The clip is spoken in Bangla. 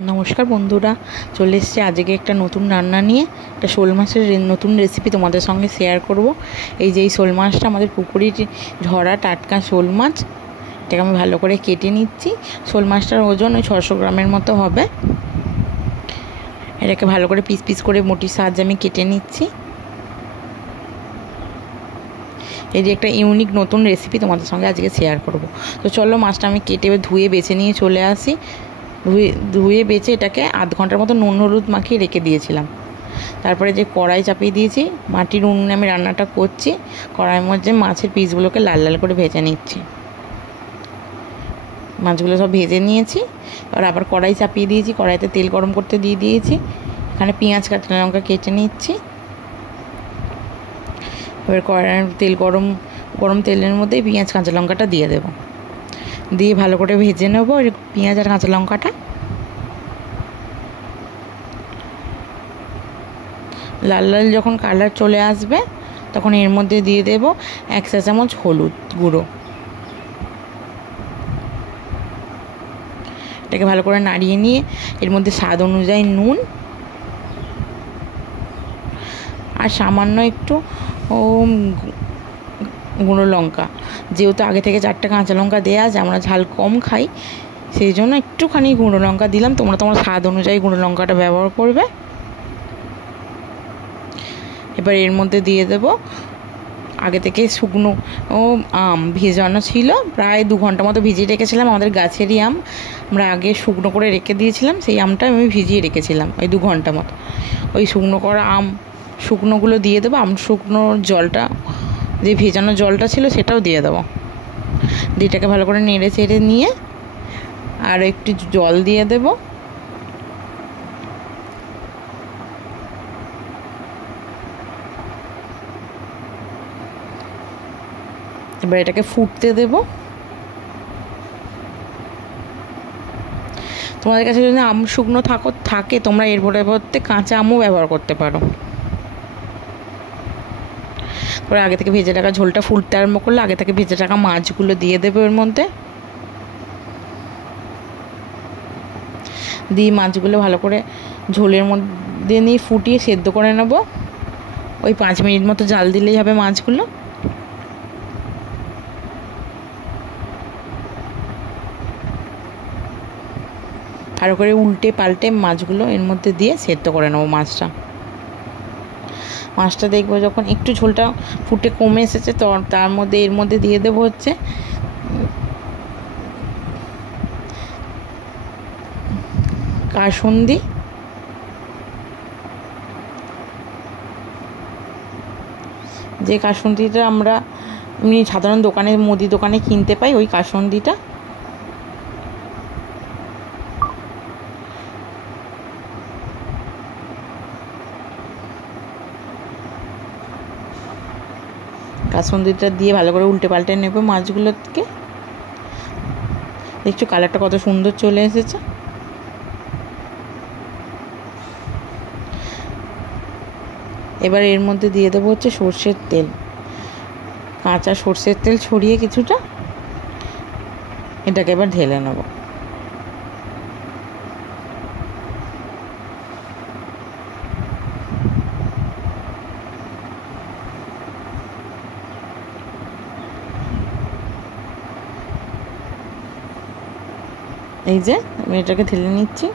নমস্কার বন্ধুরা, চলে এসেছি আজকে একটা নতুন রান্না নিয়ে। একটা শোল মাছের নতুন রেসিপি তোমাদের সঙ্গে শেয়ার করব। এই যে এই শোল মাছটা আমাদের পুকুরে ধরা টাটকা শোল মাছ, এটাকে আমি ভালো করে কেটে নিচ্ছি। শোল মাছটার ওজন ওই 600 গ্রামের মতো হবে। এটাকে ভালো করে পিস পিস করে মুঠির সাহায্যে আমি কেটে নিচ্ছি। এই যে একটা ইউনিক নতুন রেসিপি তোমাদের সঙ্গে আজকে শেয়ার করব। তো চলো মাছটা আমি কেটে ধুয়ে বেছে নিয়ে চলে আসি। ধুয়ে বেছে এটাকে আধ ঘন্টার মতো নুন হলুদ মাখিয়ে রেখে দিয়েছিলাম। তারপরে যে কড়াই চাপিয়ে দিয়েছি, মাটির উনুনে আমি রান্নাটা করছি। কড়াইয়ের মধ্যে মাছের পিসগুলোকে লাল লাল করে ভেজে নিচ্ছি। মাছগুলো সব ভেজে নিয়েছি। এবার আবার কড়াই চাপিয়ে দিয়েছি, কড়াইতে তেল গরম করতে দিয়ে দিয়েছি। এখানে পেঁয়াজ কাঁচা লঙ্কা কেটে নিচ্ছি। এবার কড়াইয়ের তেল গরম তেলের মধ্যে পেঁয়াজ কাঁচা লঙ্কাটা দিয়ে দেবো, দিয়ে ভালো করে ভেজে নেবো পেঁয়াজ আর কাঁচা লঙ্কাটা। লাল লাল যখন কালার চলে আসবে তখন এর মধ্যে দিয়ে দেব 1 চা চামচ হলুদ গুঁড়ো। এটাকে ভালো করে নাড়িয়ে নিয়ে এর মধ্যে স্বাদ অনুযায়ী নুন আর সামান্য একটু গুঁড়ো লঙ্কা, যেহেতু আগে থেকে 4টা কাঁচা লঙ্কা দেওয়া আছে, আমরা ঝাল কম খাই, সেই জন্য একটুখানি গুঁড়ো লঙ্কা দিলাম। তোমরা তোমার স্বাদ অনুযায়ী গুঁড়ো লঙ্কাটা ব্যবহার করবে। এবার এর মধ্যে দিয়ে দেব আগে থেকে শুকনো আম ভেজানো ছিল, প্রায় 2 ঘন্টা মতো ভিজিয়ে রেখেছিলাম। আমাদের গাছেরই আম, আমরা আগে শুকনো করে রেখে দিয়েছিলাম, সেই আমটা আমি ভিজিয়ে রেখেছিলাম ওই 2 ঘন্টা মতো। ওই শুকনো করা শুকনোগুলো দিয়ে দেবো। শুকনো জলটা, যে ভেজানো জলটা ছিল সেটাও দিয়ে দেবো। দিয়ে এটাকে ভালো করে নেড়ে চেড়ে নিয়ে আর একটু জল দিয়ে দেবো। এবার এটাকে ফুটতে দেব। তোমাদের কাছে যদি আম শুকনো থাকে তোমরা এর পরিবর্তে কাঁচা আমও ব্যবহার করতে পারো। পরে আগে থেকে ভেজে রাখা ঝোলটা ফুটতে আরম্ভ করলে আগে থেকে ভেজে রাখা মাছগুলো দিয়ে দেবে এর মধ্যে। দিয়ে মাছগুলো ভালো করে ঝোলের মধ্যে নিয়ে ফুটিয়ে সেদ্ধ করে নেব। ওই 5 মিনিট মতো জাল দিলেই হবে মাছগুলো। ভালো করে উল্টে পাল্টে মাছগুলো এর মধ্যে দিয়ে সেদ্ধ করে নেবো মাছটা দেখবো যখন একটু ঝোলটা ফুটে কমে এসেছে, তো তার মধ্যে এর মধ্যে দিয়ে দেবো হচ্ছে কাসুন্দি, যে কাসুন্দিটা আমরা এমনি সাধারণ দোকানে মুদি দোকানে কিনতে পাই, ওই কাসুন্দিটা। কাসুন্দিটা দিয়ে ভালো করে উল্টে পাল্টে নেবে মাছগুলোকে। দেখছো কালারটা কত সুন্দর চলে এসেছে। এবার এর মধ্যে দিয়ে দেবো হচ্ছে সর্ষের তেল, কাঁচা সর্ষের তেল ছড়িয়ে কিছুটা। এটাকে এবার ঢেলে নেব। এই যে আমি এটাকে ঢেলে নিচ্ছি।